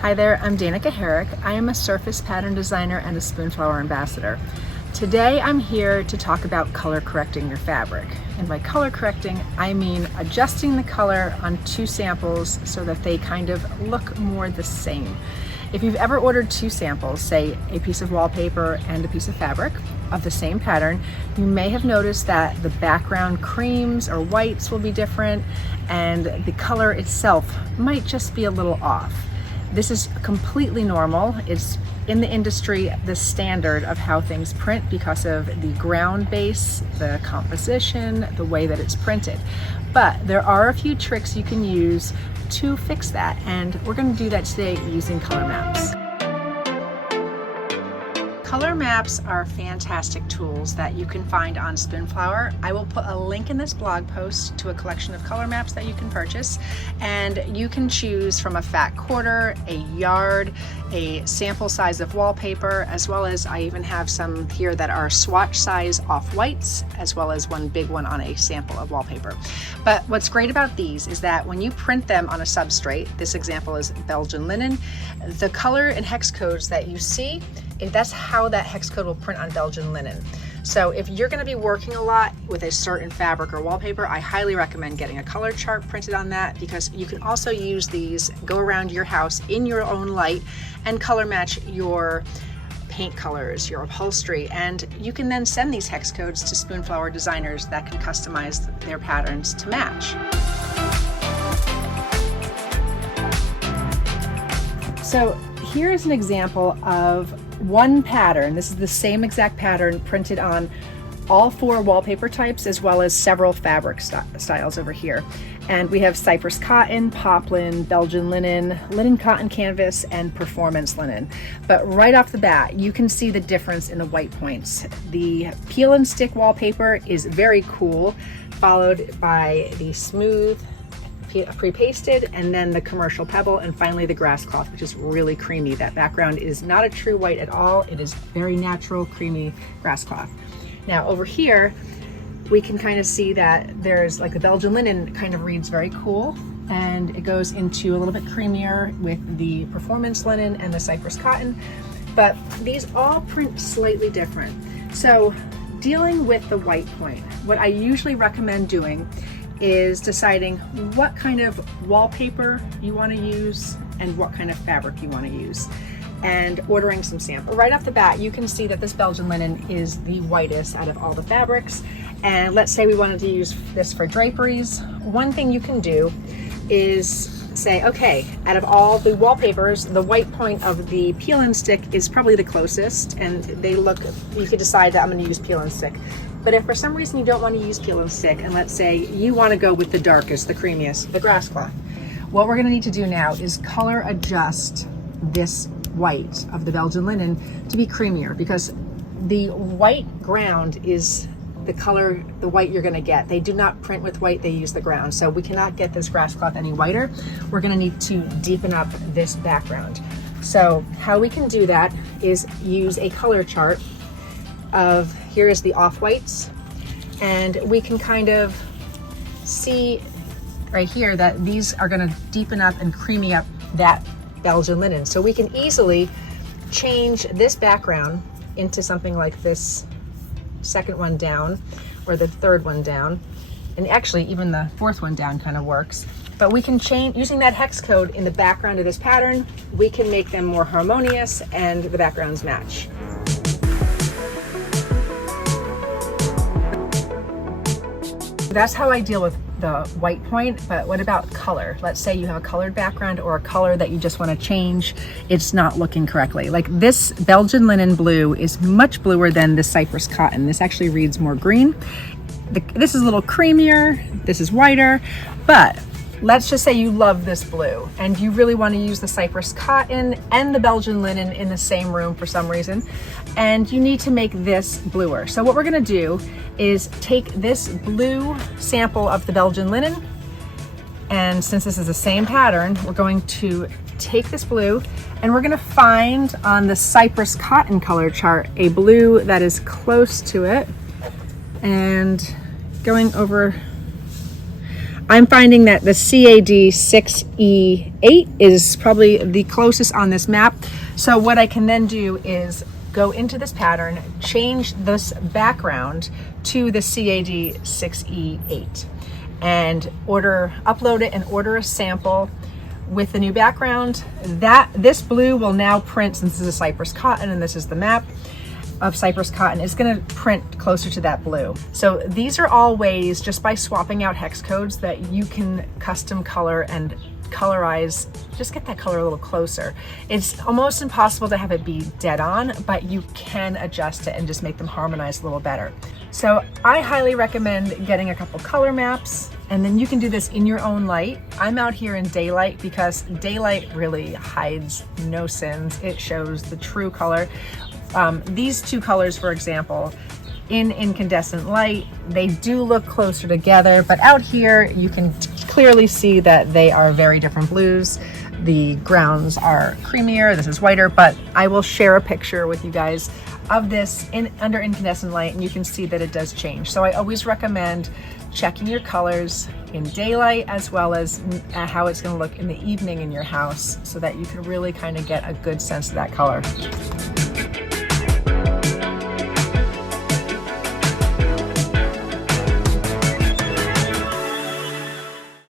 Hi there, I'm Danika Herrick. I am a surface pattern designer and a Spoonflower Ambassador. Today I'm here to talk about color correcting your fabric. And by color correcting, I mean adjusting the color on two samples so that they kind of look more the same. If you've ever ordered two samples, say a piece of wallpaper and a piece of fabric of the same pattern, you may have noticed that the background creams or whites will be different and the color itself might just be a little off. This is completely normal. It's in the industry the standard of how things print because of the ground base, the composition, the way that it's printed. But there are a few tricks you can use to fix that, and we're going to do that today using color maps. Color maps are fantastic tools that you can find on Spoonflower. I will put a link in this blog post to a collection of color maps that you can purchase, and you can choose from a fat quarter, a yard, a sample size of wallpaper, as well as I even have some here that are swatch size off-whites, as well as one big one on a sample of wallpaper. But what's great about these is that when you print them on a substrate, this example is Belgian linen, the color and hex codes that you see, that's how that hex code will print on Belgian linen. So if you're going to be working a lot with a certain fabric or wallpaper, I highly recommend getting a color chart printed on that, because you can also use these, go around your house in your own light and color match your paint colors, your upholstery, and you can then send these hex codes to Spoonflower designers that can customize their patterns to match. So here is an example of one pattern. This is the same exact pattern printed on all four wallpaper types, as well as several fabric styles over here. And we have cypress cotton, poplin, Belgian linen, linen cotton canvas, and performance linen. But right off the bat, you can see the difference in the white points. The peel and stick wallpaper is very cool, followed by the smooth pre-pasted, and then the commercial pebble, and finally the grass cloth, which is really creamy. That background is not a true white at all. It is very natural, creamy grass cloth. Now over here, we can kind of see that there's like the Belgian linen kind of reads very cool, and it goes into a little bit creamier with the performance linen and the cypress cotton, but these all print slightly different. So dealing with the white point, what I usually recommend doing is deciding what kind of wallpaper you want to use and what kind of fabric you want to use, and ordering some samples. Right off the bat, you can see that this Belgian linen is the whitest out of all the fabrics. And let's say we wanted to use this for draperies. One thing you can do is say, okay, out of all the wallpapers, the white point of the peel and stick is probably the closest, and they look, you could decide that I'm going to use peel and stick. But if for some reason you don't want to use peel and stick, and let's say you want to go with the darkest, the creamiest, the grass cloth, what we're going to need to do now is color adjust this white of the Belgian linen to be creamier, because the white ground is the color, the white you're going to get. They do not print with white, they use the ground. So we cannot get this grass cloth any whiter. We're going to need to deepen up this background. So how we can do that is use a color chart of, here is the off-whites, and we can kind of see right here that these are going to deepen up and creamy up that Belgian linen. So we can easily change this background into something like this second one down, or the third one down, and actually even the fourth one down kind of works. But we can change, using that hex code in the background of this pattern, we can make them more harmonious and the backgrounds match. That's how I deal with the white point. But what about color? Let's say you have a colored background or a color that you just want to change. It's not looking correctly. Like this Belgian linen blue is much bluer than the cypress cotton. This actually reads more green. This is a little creamier. This is whiter. But let's just say you love this blue and you really want to use the cypress cotton and the Belgian linen in the same room for some reason, and you need to make this bluer. So what we're going to do is take this blue sample of the Belgian linen, and since this is the same pattern, we're going to take this blue and we're going to find on the cypress cotton color chart a blue that is close to it, and going over I'm finding that the CAD 6E8 is probably the closest on this map. So what I can then do is go into this pattern, change this background to the CAD 6E8 and upload it and order a sample with the new background. This blue will now print, since this is a cypress cotton and this is the map of cypress cotton, it's going to print closer to that blue. So these are all ways, just by swapping out hex codes, that you can custom color and colorize, just get that color a little closer. It's almost impossible to have it be dead on, but you can adjust it and just make them harmonize a little better. So I highly recommend getting a couple color maps, and then you can do this in your own light. I'm out here in daylight because daylight really hides no sins. It shows the true color. These two colors, for example, in incandescent light, they do look closer together, but out here you can clearly see that they are very different blues. The grounds are creamier, this is whiter, but I will share a picture with you guys of this under incandescent light, and you can see that it does change. So I always recommend checking your colors in daylight, as well as how it's going to look in the evening in your house, so that you can really kind of get a good sense of that color.